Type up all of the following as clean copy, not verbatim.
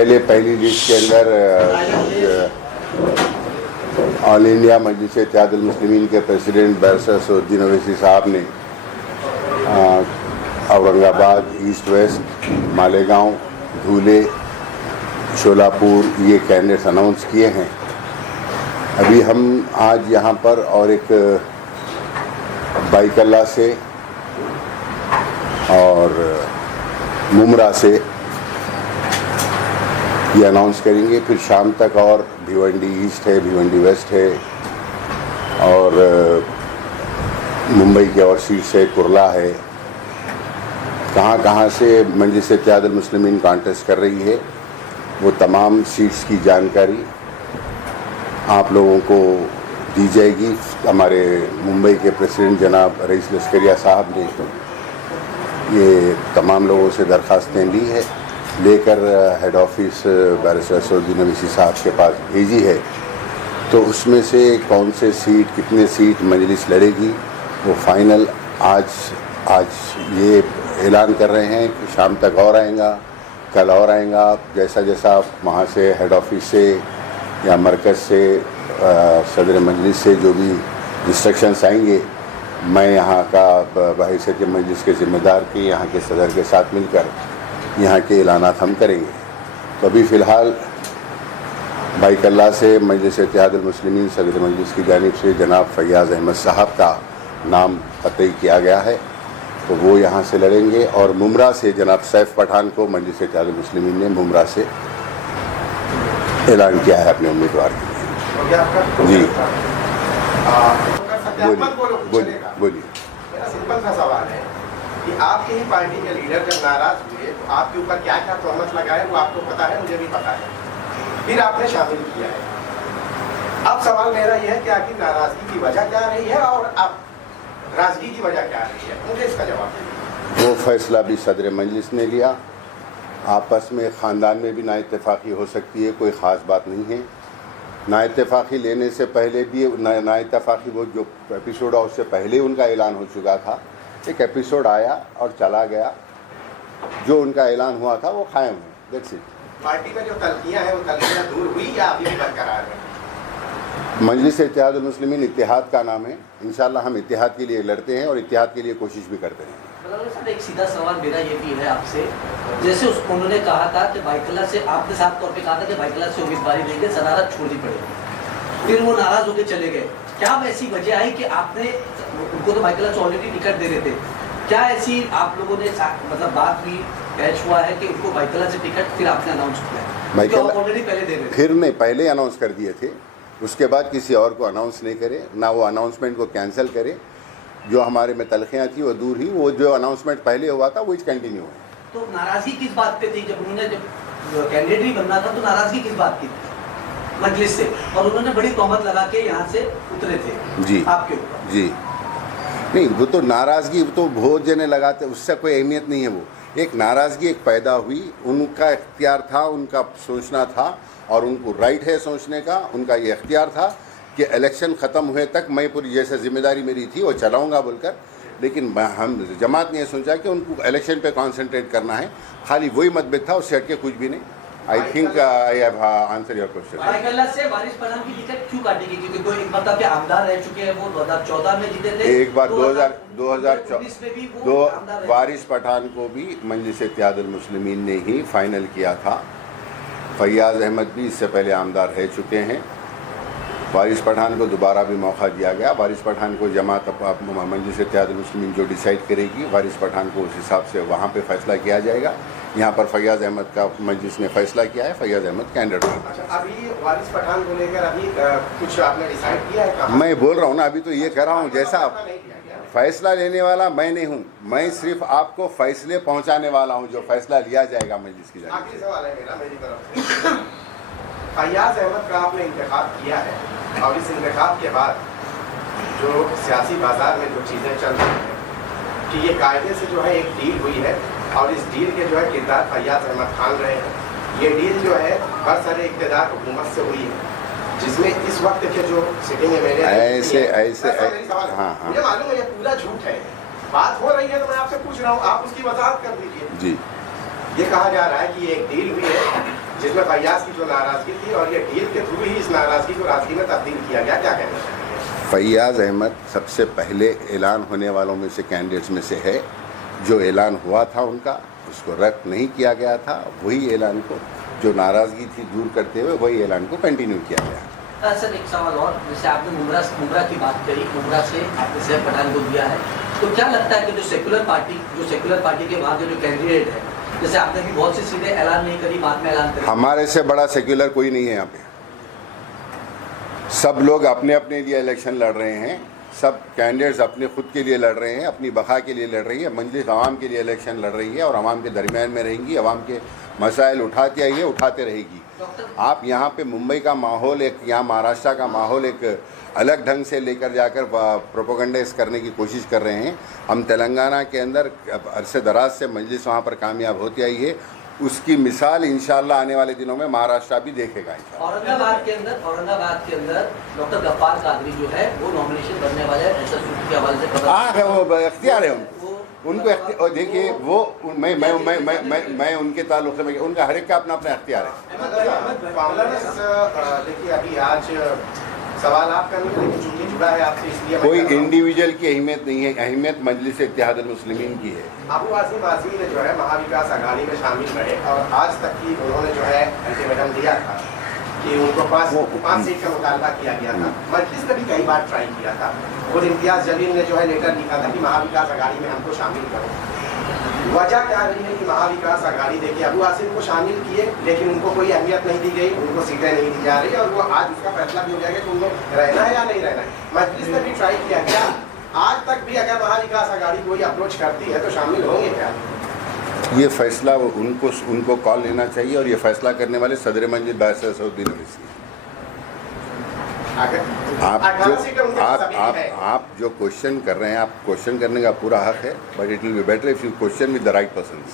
पहली लिस्ट के अंदर ऑल इंडिया मजलिस इत्तेहादुल मुस्लिमीन के प्रेसिडेंट बैरिस्टर असदुद्दीन ओवैसी साहब ने औरंगाबाद, ईस्ट वेस्ट, मालेगांव, धुले, शोलापुर ये कैंडिडेट्स अनाउंस किए हैं। अभी हम आज यहाँ पर और एक बाइकल्ला से और मुमरा से ये अनाउंस करेंगे। फिर शाम तक और भिवंडी ईस्ट है, भिवंडी वेस्ट है और मुंबई के और सीट से कुरला है। कहाँ से मजलिस इत्तेहादुल मुस्लिमीन कॉन्टेस्ट कर रही है वो तमाम सीट्स की जानकारी आप लोगों को दी जाएगी। हमारे मुंबई के प्रेसिडेंट जनाब रईस लश्करिया साहब ने ये तमाम लोगों से दरख्वास्तें ली है, लेकर head office barrister Asaduddin Owaisi साहब के पास भेजी है। तो उसमें से कौन से सीट, कितने सीट मजलिस लड़ेगी वो फाइनल आज ये ऐलान कर रहे हैं कि शाम तक और आएगा, कल और आएगा। जैसा जैसा वहाँ से हेड ऑफिस से या मरकज़ से सदर मजलिस से जो भी इंस्ट्रक्शंस आएंगे, मैं यहाँ का बहैसियत मजलिस के ज़िम्मेदार के यहाँ के सदर के साथ मिलकर यहाँ के ऐलानात हम करेंगे। तो अभी फ़िलहाल बाइकल्ला से मजलिस इत्तेहादुल मुस्लिमीन सदर मजलिस की जानिब से जनाब फैयाज़ अहमद साहब का नाम क़तई किया गया है, तो वो यहाँ से लड़ेंगे। और मुमरा से जनाब सैफ पठान को मजलिस इत्तेहादुल मुस्लिमीन ने मुमरा से ऐलान किया है अपने उम्मीदवार के लिए। जी बोलिए। मेरा सिंपल सा सवाल है कि आपकी ही पार्टी के लीडर जब नाराज हुए तो आपके ऊपर क्या क्या तोहमत लगाए वो आपको पता है, मुझे भी पता है, फिर आपने शामिल किया है। अब सवाल मेरा यह है कि आखिर नाराजगी की वजह क्या रही है और अब नाराजगी की वजह क्या रही है, मुझे इसका जवाब दीजिए। वो फैसला भी सदर मजलिस ने लिया। आपस में ख़ानदान में भी नाइत्तेफाकी हो सकती है, कोई ख़ास बात नहीं है। नाइत्तेफाकी लेने से पहले भी नाइत्तेफाकी वो जो एपिसोड है उससे पहले उनका ऐलान हो चुका था। एक एपिसोड आया और चला गया, जो उनका ऐलान हुआ था वो कायम है। That's it. पार्टी में जो तल्खियाँ हैं वो तल्खियाँ दूर हुई या अभी भी बरकरार है? मजलिस इत्तेहादुल मुस्लिमीन इत्तेहाद का नाम है। इंशाअल्लाह हम इत्तेहाद के लिए लड़ते हैं और इत्तेहाद के लिए कोशिश भी करते हैं। सर एक सीधा सवाल मेरा ये भी है आपसे, जैसे उन्होंने कहा था कि बाइकल्ला से, आपने साफ तौर पे कहा था कि बाइकल्ला से उम्मीदवारी देंगे, सदारत छोड़नी पड़ेगी, फिर वो नाराज होकर चले गए। क्या वैसी वजह है कि आपने उनको तो बाइकल्ला से ऑलरेडी टिकट दे रहे थे, क्या ऐसी आप लोगों ने मतलब बात हुई, कैच हुआ है कि उनको बाइकल्ला से टिकट फिर आपने अनाउंस किया? ऑलरेडी पहले दे रहे थे, फिर नहीं, पहले अनाउंस कर दिए थे, उसके बाद किसी और को अनाउंस नहीं करे, ना वो अनाउंसमेंट को कैंसिल करे। जो हमारे में तलखियाँ थी वो दूर ही, वो जो अनाउंसमेंट पहले हुआ था वो कंटिन्यू है। तो नाराजगी किस बात पे थी? जब उन्होंने कैंडिडेट ही बनना था तो नाराजगी किस बात की थी मजलिस से? और उन्होंने बड़ी तोहमत लगा के यहाँ से उतरे थे जी आपके ऊपर। जी नहीं, वो तो नाराज़गी तो बहुत जने लगाते, उससे कोई अहमियत नहीं है। वो एक नाराज़गी एक पैदा हुई, उनका इख्तियार था, उनका सोचना था और उनको राइट है सोचने का। उनका ये इख्तियार था कि इलेक्शन ख़त्म हुए तक मैं पूरी जैसे जिम्मेदारी मेरी थी वो चलाऊंगा बोलकर, लेकिन हम जमात ने ये सोचा कि उनको इलेक्शन पे कंसंट्रेट करना है। खाली वही मतभेद था, उससे हटके कुछ भी नहीं। I think I have answer your question. Byculla से वारिस पठान की टिकट क्यों काटी गई? क्योंकि कोई एक मतलब के आमदार रह चुके हैं, वो 2014 में जीते थे, एक बार 2019 में भी वो आमदार रहे। वारिस पठान को भी मजलिस इत्तेहादुल मुस्लिमीन ने ही फाइनल किया था। फैयाज़ अहमद भी इससे पहले आमदार रह चुके हैं। वारिस पठान को दोबारा भी मौका दिया गया। वारिस पठान को जमात मजलिस इत्तेहादुल मुस्लिमीन जो डिसाइड करेगी, वारिस पठान को उस हिसाब से वहाँ पे फैसला किया जाएगा। यहाँ पर फैयाज़ अहमद का मजलिस ने फैसला किया है, फैयाज़ अहमद कैंडिडेट है। अच्छा, अभी वारिस पठान को लेकर अभी कुछ आपने डिसाइड किया है? कहाँ? मैं बोल रहा हूँ ना, अभी तो ये कह रहा हूँ, जैसा फैसला लेने वाला मैं नहीं हूँ, मैं सिर्फ आपको फैसले पहुँचाने वाला हूँ, जो फैसला लिया जाएगा मजलिस की जानिब से। आखिरी सवाल है मेरा मेरी तरफ से। फैयाज़ अहमद का आपने इंतखाब किया है और इस इंतखाब के बाद जो सियासी बाजार में जो चीज़ें चल रही हैं कि ये कायदे से जो है एक डील हुई है और इस डील के जो है किरदार फैयाज़ अहमद खान रहे हैं। ये डील जो है बरसर इक़्तिदार हुकूमत से हुई है, जिसमें इस वक्त के जो सिटिंग एमएलए ऐसे हाँ, मुझे मालूम है ये पूरा झूठ है, बात हो रही है तो मैं आपसे पूछ रहा हूँ, आप उसकी वजाहत कर दीजिए। जी, ये कहा जा रहा है कि ये एक डील हुई है जिसमें फैयाज की जो नाराजगी थी और ये डील के थ्रू ही इस नाराजगी को राजगी में तब्दील किया गया, क्या कहना चाहिए? फैयाज अहमद सबसे पहले ऐलान होने वालों में से कैंडिडेट्स में से है। जो ऐलान हुआ था उनका, उसको रद्द नहीं किया गया था, वही ऐलान को, जो नाराज़गी थी दूर करते हुए वही ऐलान को कंटिन्यू किया गया। सर एक सवाल और, जैसे आपने मुमरा की बात करी, मुमरा से आपने सैफ पठान को दिया है, तो क्या लगता है कि जो सेकुलर पार्टी के वहाँ के जो कैंडिडेट है, जैसे आपने भी बहुत सी सीटें ऐलान नहीं करी, बाद में ऐलान करी, हमारे से बड़ा सेक्युलर कोई नहीं है यहाँ पे। सब लोग अपने अपने लिए इलेक्शन लड़ रहे हैं, सब कैंडिडेट्स अपने खुद के लिए लड़ रहे हैं, अपनी बखा के लिए लड़ रही है। मजलिस आवाम के लिए इलेक्शन लड़ रही है और आवाम के दरमियान में रहेंगी, आवाम के मसाइल उठाती आई है, उठाते रहेगी। आप यहाँ पे मुंबई का माहौल, एक यहाँ महाराष्ट्र का माहौल एक अलग ढंग से लेकर जाकर प्रोपोगंडाइज करने की कोशिश कर रहे हैं। हम तेलंगाना के अंदर अरसे दराज से मजलिस वहाँ पर कामयाब होती आई है, उसकी मिसाल इंशाल्लाह आने वाले दिनों में महाराष्ट्र भी देखेगा। औरंगाबाद के अंदर डॉक्टर गफ्फार कादरी जो है वो नॉमिनेशन बनने वाले हैं, ऐसा सूत्र के हवाले से हाँ, वो इख्तियार है उनको देखिए, वो मैं उनके ताल्लुक से उनका हर एक का अपना अपना इख्तियार है। देखिए अभी आज सवाल आपका नहीं है, लेकिन चूंकि जुड़ा है आपसे इसलिए कोई इंडिविजुअल की अहमियत नहीं है, अहमियत मजलिस इत्तेहादुल मुस्लिमीन की है। अबू आसिम आज़मी ने जो है महाविकास आघाड़ी में शामिल रहे और आज तक की उन्होंने जो है अल्टीमेटम दिया था कि उनको 5 सीट का मुतालबा किया गया था। मजलिस ने भी कई बार ट्राई किया था, खुद इम्तियाज़ जलील ने जो है लेटर लिखा था कि महाविकास आघाड़ी में हमको शामिल करो। वजह क्या रही है कि महाविकास आघाड़ी देखिए अबू आसिम को शामिल किए, लेकिन उनको कोई अहमियत नहीं दी गई, उनको सीटें नहीं दी जा रही और वो आज उसका फैसला भी हो जाएगा कि उनको रहना है या नहीं रहना है। मजलिस ने भी ट्राई किया गया, आज तक भी अगर महाविकास आघाड़ी कोई अप्रोच करती है तो शामिल होंगे क्या? ये फैसला उनको कॉल लेना चाहिए और ये फैसला करने वाले सदर मंजिल बादशाह असदुद्दीन ओवैसी। आप जो क्वेश्चन कर रहे हैं, आप क्वेश्चन करने का पूरा हक है, but it will be better if you question with the right persons.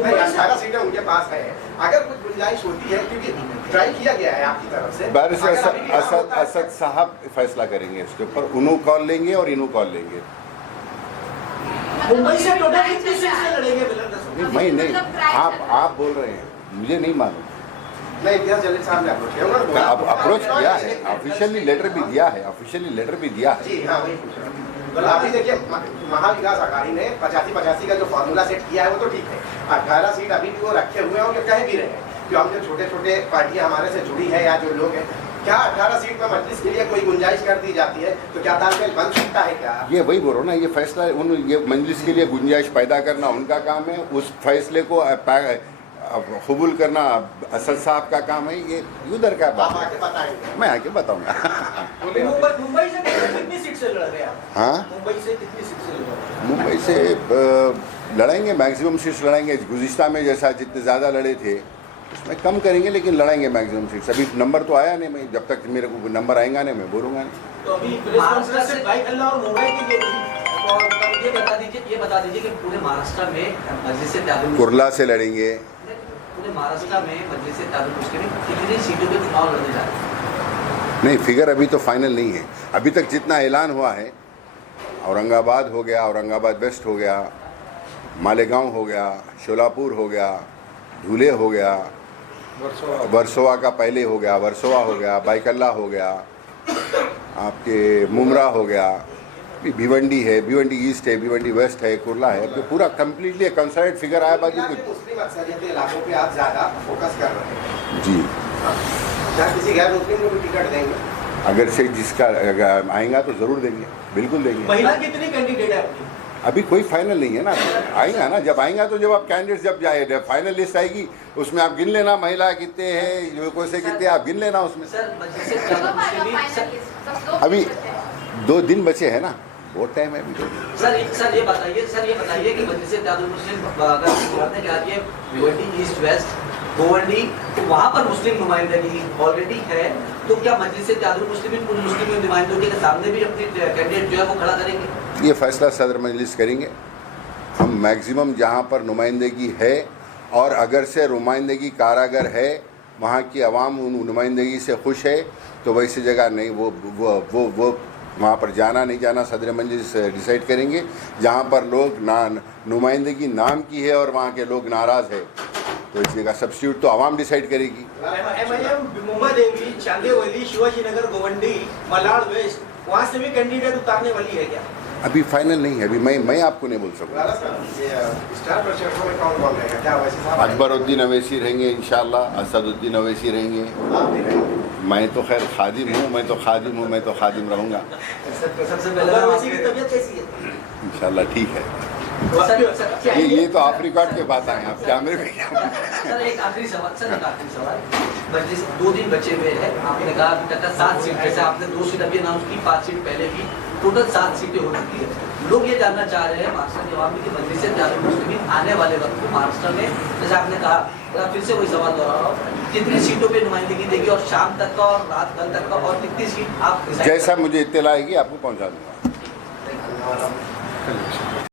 18 सीटें उनके पास है, अगर कुछ गुंजाइश होती है, क्योंकि ट्राई किया गया है आपकी तरफ से। बैरिस्टर असद साहब फैसला करेंगे इसके ऊपर, उन्हों कॉल लेंगे और इन्हों कॉल लेंगे। मुंबई से टोटल कितनी सीट से लड़ेंगे? मैं नहीं, आप बोल रहे हैं, मुझे नहीं मालूम। नहीं, इम्तियाज़ जलील साहब ने अप्रोच किया है, ऑफिशियली लेटर भी दिया है, जी हाँ, वही पूछ रहा हूँ। तो अभी देखिए महाविकास आघाड़ी ने 85-85 का जो फॉर्मूला सेट किया है वो तो ठीक है, 18 सीट अभी भी वो रखे हुए हैं और ये कह भी रहे हैं कि हम जो छोटे पार्टियां हमारे से जुड़ी है या जो लोग हैं, क्या 18 सीट में मजलिस के लिए कोई गुंजाइश कर दी जाती है तो क्या तालमेल बन सकता है क्या? ये वही बोल रहा हूँ ना, ये फैसला ये मजलिस के लिए गुंजाइश पैदा करना उनका काम है, उस फैसले को कबूल करना असद साहब का काम है। ये उधर का बात आके बताएंगे, मैं आके बताऊंगा। मुंबई से कितनी सीट से लड़ रहे हैं आप? हाँ, मुंबई से कितनी सीट से लड़ रहे हैं? मुंबई से लड़ेंगे, मैक्सिमम सीट्स लड़ेंगे। गुज़िश्ता में जैसा जितने ज़्यादा लड़े थे उसमें कम करेंगे, लेकिन लड़ेंगे मैक्सिमम सीट्स। अभी नंबर तो आया नहीं, मैं जब तक मेरे को नंबर आएगा नहीं मैं बोलूँगा नहीं। तो अभी प्रेस कॉन्फ्रेंस से बाइकल्ला और मुंबई की ये बता दीजिए कि पूरे महाराष्ट्र में मजलिस इत्तेहादुल कुर्ला से लड़ेंगे, पूरे महाराष्ट्र में मजलिस इत्तेहादुल मुस्लिमीन कितनी सीटों पे चुनाव लड़ने जा रहे हैं? नहीं, फिगर अभी तो फाइनल नहीं है। अभी तक जितना ऐलान हुआ है, औरंगाबाद हो गया, औरंगाबाद वेस्ट हो गया, मालेगांव हो गया, शोलापुर हो गया, धुले हो गया, वर्सोवा का पहले हो गया, वर्सोवा हो गया, बाइकल्ला हो गया, आपके मुमरा हो गया, भिवंडी है, भिवंडी ईस्ट है, भिवंडी वेस्ट है, कुर्ला है, तो पूरा कम्प्लीटली कंसर्ट फिगर आया। बाकी कुछ मुस्लिम अक्सरियत इलाकों पे आप ज़्यादा फोकस कर रहे हैं जी, क्या किसी गैर मुस्लिम को भी टिकट देंगे? अगर से जिसका आएगा तो ज़रूर देंगे, बिल्कुल देंगे। महिला कितनी कैंडिडेट है आपकी? अभी कोई फाइनल नहीं है ना, आएगा ना, जब आएगा तो जब आप कैंडिडेट जब जाए फाइनल लिस्ट आएगी उसमें आप गिन लेना महिला कितने हैं, युवकों से कितने आप गिन लेना उसमें। अभी 2 दिन बचे हैं ना, बहुत टाइम है अभी तो। सर ये बताइए कि मजलिस इत्तेहादुल मुस्लिमीन अगर क्या है भिवंडी ईस्ट वेस्ट गोवंडी, तो वहाँ पर मुस्लिम नुमाइंदगी ऑलरेडी है, तो क्या मजलिस इत्तेहादुल मुस्लिमीन उन मुस्लिम नुमाइंदगी के सामने भी अपनी कैंडिडेट जो है वो खड़ा करेंगे? ये फैसला सदर मजलिस करेंगे। हम मैक्सिमम जहाँ पर नुमाइंदगी है और अगर से नुमाइंदगी कारागर है, वहाँ की आवाम उन नुमाइंदगी से खुश है, तो वैसी जगह नहीं वो वहाँ पर जाना नहीं जाना सदर मजलिस डिसाइड करेंगे। जहाँ पर लोग नुमाइंदगी नाम की है और वहाँ के लोग नाराज़ है, तो इसलिए का सब्स्टिट्यूट तो आवाम डिसाइड करेगी। MIM मुंबादेवी, चांदेवली, शिवाजीनगर, गोवंडी, मलाड वेस्ट, वहाँ से भी कैंडिडेट उतारने वाली है क्या? अभी फाइनल नहीं है, अभी मैं आपको नहीं बोल सकूँगा। लाला साहब, ये स्टार प्रचारकों में कौन रहेगा? क्या वैसे साहब अकबरुद्दीन अवैसी रहेंगे इंशाल्लाह, असदुद्दीन अवैसी रहेंगे। आप भी रहेंगे? मैं तो खैर खादिम हूँ, मैं तो खादिम रहूँगा सबसे पहले अगर हम वैसी की आपके- तबीयत कैसी है? इंशाल्लाह ठीक है। सर, ये तो ऑफ रिकॉर्ड के बात आए आप कैमरे पे क्या? सर एक आखिरी सवाल मजलिस 2 दिन बचे हुए हैं, आपने कहा अभी तक 7 सीट, जैसे आपने 2 सीट अभी अनाउंस की, 5 सीट पहले की, टोटल 7 सीटें हो चुकी है। लोग ये जानना चाह रहे हैं महाराष्ट्र के अवामी की मजलिस जातिल मुस्लिमीन आने वाले वक्त में महाराष्ट्र में, जैसे आपने कहा, अगर फिर से वही सवाल दोहरा रहा हूँ, कितनी सीटों पे नुमाइंदगी देगी और शाम तक का और रात कल तक का, और कितनी सीट आप जैसा मुझे इत्तला आएगी आपको पहुँचा दूँगा। धन्यवाद।